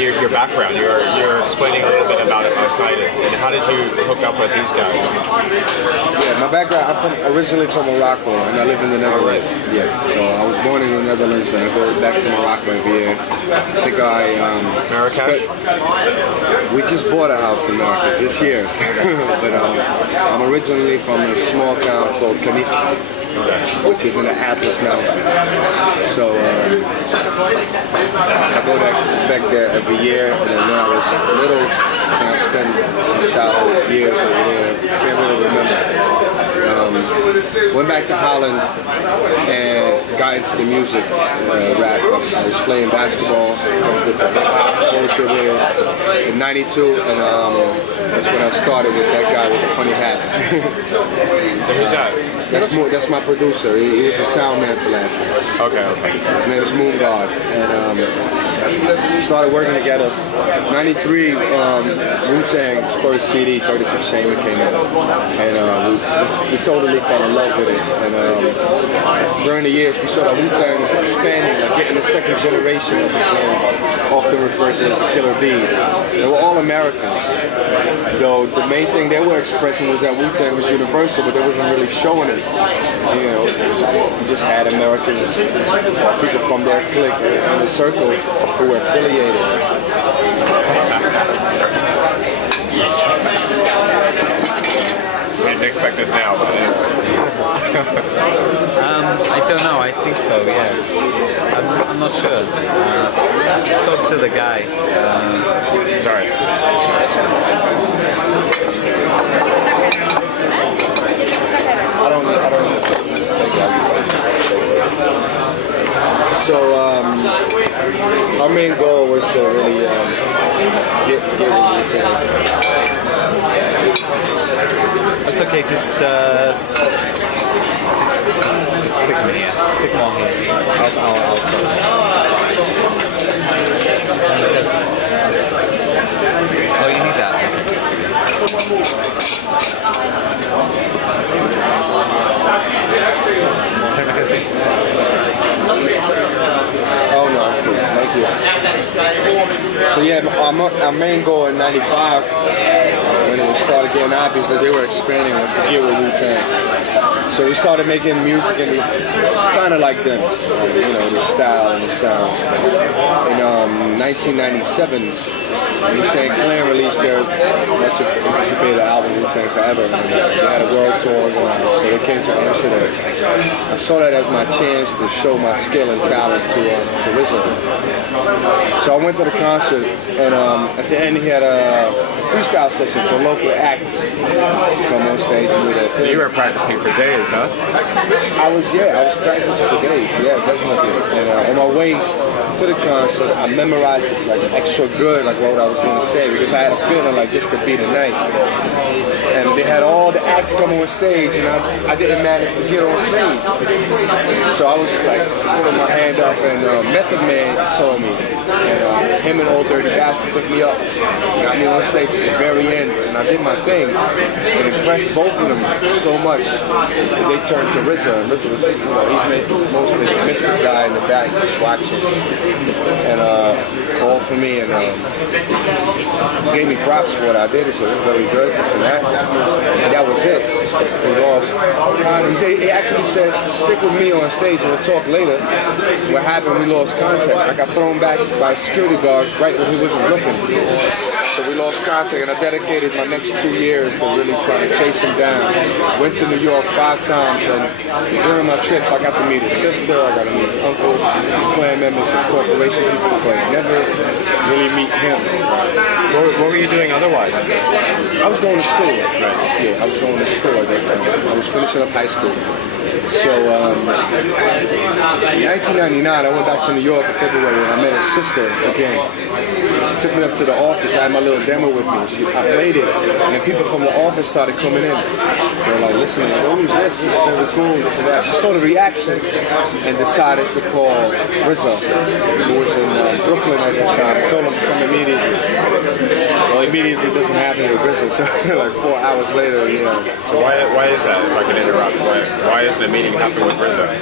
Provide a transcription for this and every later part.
your background. You're explaining a little bit about it last night. And how did you hook up with these guys? Yeah, my background, I'm originally from Morocco, and I live in the Netherlands. Yes, so I was born in the Netherlands, and I go back to Morocco every year. I think Marrakesh? We just bought a house in Marrakesh this year, but I'm originally from a small town called Canife, which is in the Atlas Mountains. So I go back there every year, and then when I was little, and I spent some childhood years over there. I can't really remember. Went back to Holland and got into the music, rap. I was playing basketball, comes with the hip-hop culture there in '92, and that's when I started with that guy with the funny hat. So who's that? That's my producer. He was the sound man for last night. Okay. His name is Moon God, and we started working together. '93, Wu Tang's first CD, 36 Shame, came out, and we totally fell in love with it. And during the years, we saw that Wu Tang was expanding, like getting the second generation of the thing, often referred to as the Killer Bees. They were all Americans, though the main thing they were expressing was that Wu Tang was universal, but they wasn't really showing it. You know, you just had Americans, or people from their clique in the circle who were affiliated. I didn't expect this now, but I don't know. I think so. Yes. I'm not sure. Talk to the guy. sorry. I don't know. So our main goal was to really get into It's okay. Just stick me here. Stick them on here. I'll Oh, you need that. Oh no, thank you. So yeah, our main goal in '95, when it started getting obvious that they were expanding, was to get with Wu Tang. So we started making music, and it's kind of like them, you know, the style and the sound. In 1997, Wu Tang Clan released their much anticipated album, Wu Tang Forever. And they had a world tour organized, so they came to Amsterdam. I saw that as my chance to show my skill and talent to RZA. So I went to the concert, and at the end he had a freestyle session for local acts to come on stage and do that. So you were practicing for days, huh? I was practicing for days, yeah, definitely. And on my way to the concert, I memorized it like extra good, like what I was going to say, because I had a feeling like this could be the night. And they had all the acts come on stage, and I didn't manage to get on stage. So I was just like putting my hand up, and Method Man saw me, and him and Old Dirty Bastard picked me up, got me on stage at the very end, and I did my thing. It impressed both of them so much that they turned to RZA, and RZA was, he's mostly the mystic guy in the back just watching, and called for me, and gave me props for what I did. He said, it was very good, this and that. And that was it. We lost. He actually said, stick with me on stage and we'll talk later. What happened, we lost contact. I got thrown back by security guards right when he wasn't looking. So we lost contact, and I dedicated my next 2 years to really try to chase him down. Went to New York 5 times, and during my trips I got to meet his sister, I got to meet his uncle, his clan members, his corporation people, but never really meet him. What were you doing otherwise? I was going to school. Right. Yeah, I was going to school at that time. I was finishing up high school. So in 1999, I went back to New York in February, and I met his sister again. She took me up to the office. I had my little demo with me. I played it, and then people from the office started coming in. So like, listening, like, oh, who's this? This is very cool, this and that. She saw the reaction and decided to call RZA, who was in Brooklyn at that time. I told him to come immediately. Well, immediately doesn't happen with RZA, so like 4 hours later, you know. So why is that, if I can interrupt? Why isn't a meeting happening with RZA?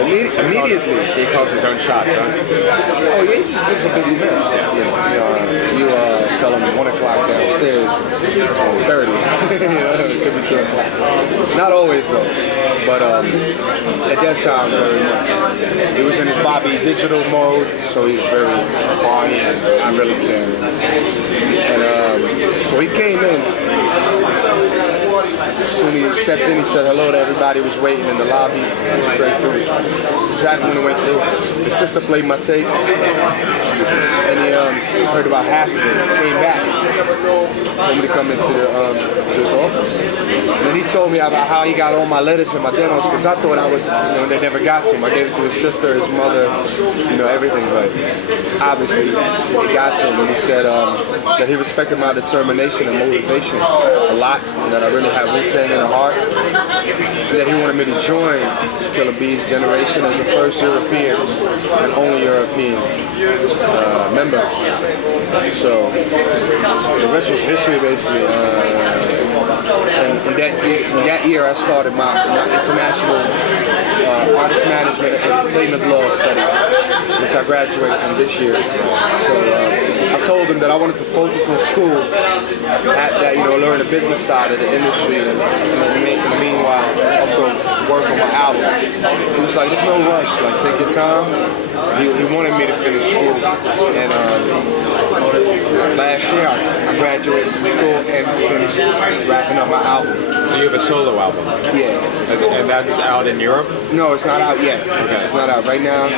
Immediately. He calls his own shots, huh? Oh, yeah, he's just a busy man. to not always though, but at that time very much. He was in his Bobby Digital mode, so he was very on and not really caring. And so he came in. As soon as he stepped in, he said hello to everybody. Was waiting in the lobby. Straight through. Exactly when he went through. His sister played my tape, and he heard about half of it. Came back, told me to come into to his office, and then he told me about how he got all my letters and my demos because I thought I would, they never got to him. I gave it to his sister, his mother, everything, but obviously it got to him. And he said that he respected my determination and motivation a lot, and that I really had Wu Tang in the heart, and that he wanted me to join Killer B's generation as the first European and only European member. So the rest was history, basically. And in that year, I started my international artist management and entertainment law study, which I graduated from this year. So I told him that I wanted to focus on school, learn the business side of the industry, and meanwhile also work on my album. He was like, "There's no rush. Like, take your time." He wanted me to finish school, and last year I graduated from school and finished wrapping up my album. So you have a solo album? Yeah. And that's out in Europe? No, it's not out yet. Okay. It's not out right now.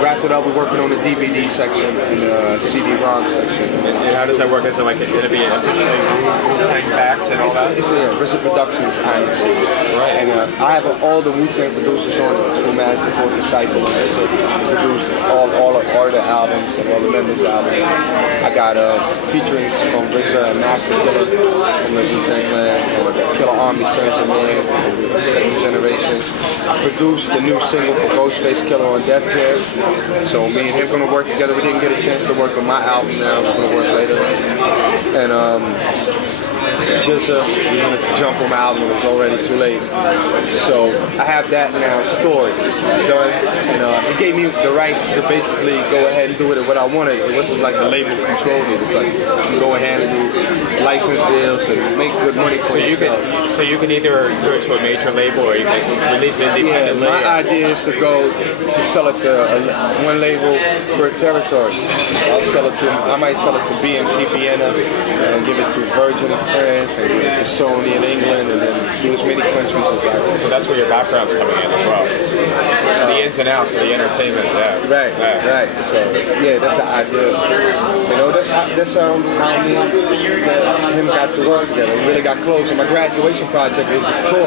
Wrapped it up. We're working on the DVD section and the CD-ROM section. And how does that work? Is it like going to be officially Wu Tang backed and all that? It's RZA Productions INC. Right. And I have all the Wu Tang producers on it. True Master, Fourth Disciple. So produced all of the albums and all the members' albums. I got featurings from RZA and Master Killer from the Wu Tang Clan, Killer Army Sons of Man, second generation. I produced the new single for Ghostface Killer on Def Jam. So me and him gonna work together. We didn't get a chance to work on my album now. We're gonna work later. And we wanted to jump on my album. It was already too late. So I have that now stored, done. And it gave me the rights to basically go ahead and do it what I wanted. It wasn't like the label controlled it. It's like you can go ahead and do license deals and make good money for yourself. So you can either do it to a major label or you can release it independently. Yeah, my idea is to go to sell it to one label per territory. I might sell it to BMG Vienna and give it to Virgin in France and give it to Sony in England and then do as many countries as I can. So that's where your background's coming in as well. The ins and outs of the entertainment, Right. So that's the idea. That's how me and him got to work together. We really got close. And my graduation project was this tour.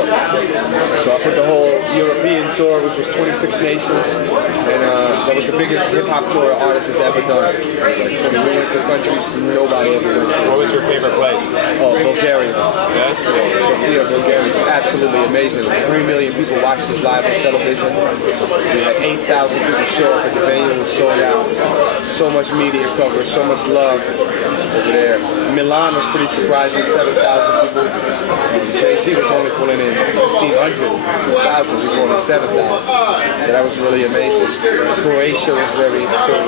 So I put the whole European tour, which was 26 nations, and that was the biggest hip hop tour an artist has ever done. Like 20 million countries, nobody ever done. What was your favorite place? Oh, Bulgaria. Sofia, Bulgaria. It's absolutely amazing. 3 million people watched this live on television. We had 8,000 people show up at the venue. It was sold out. So much media coverage, so much love over there. Milan was pretty surprising, 7,000 people. Jay-Z was only pulling in 1,500, 2,000, we were only 7,000. So that was really amazing. Croatia was very cool.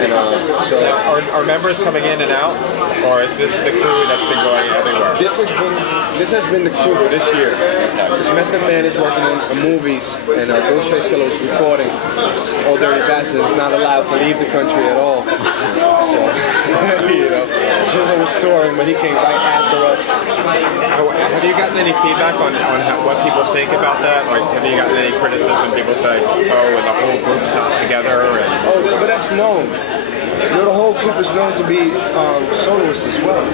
And are members coming in and out, or is this the crew that's been going everywhere? This has been the crew for this year. This Method Man is working on movies, and Ghostface Killer is recording. Old Dirty Bastard is not allowed to leave the country at all. So, Jizza was touring, but he came right after us. Have you gotten any feedback on what people think about that? Like, have you gotten any criticism? People say, and the whole group's not together. But that's known. The whole group is known to be soloists as well.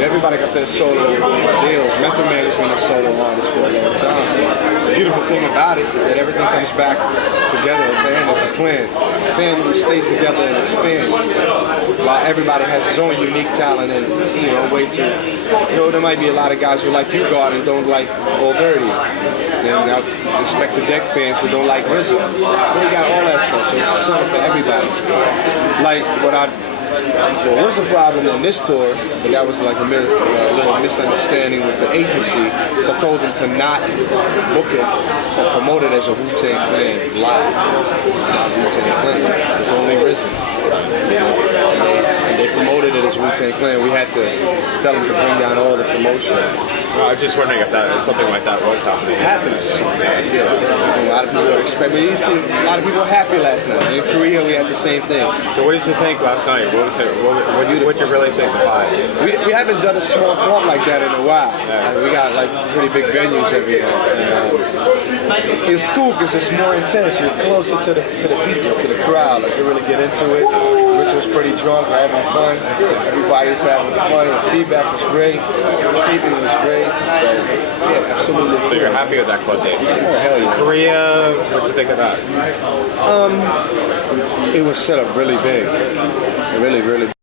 Everybody got their solo deals. Method Man has been a solo artist for a long time. The beautiful thing about it is that everything comes back together at the end as a plan. The family stays together and expands. While everybody has his own unique talent and, way to, there might be a lot of guys who like U-God and don't like Old Dirty. And I respect the Deck fans who don't like RZA. We got all that stuff, so it's something for everybody. What was the problem on this tour? But that was like a little misunderstanding with the agency. So I told them to not book it or promote it as a Wu Tang Clan live. It's not Wu Tang Clan. It's only RZA. And they promoted it as as Wu Tang Clan, we had to tell them to bring down all the promotion. I was just wondering if something like that was happening. It happens sometimes, yeah. A lot of people are expecting. You see, a lot of people were happy last night. In Korea, we had the same thing. So what did you think last night? What did you really think about it? We haven't done a small club like that in a while. Yeah. We got like pretty big venues every day. It's cool because it's more intense. You're closer to the people, to the crowd. Like you really get into it. Rich was pretty drunk, we're having fun. Everybody's having fun. The feedback was great. The treatment was great. So yeah, absolutely. So you're happy with that club date? Oh hell yeah. Korea, what'd you think of that? It was set up really big. Really, really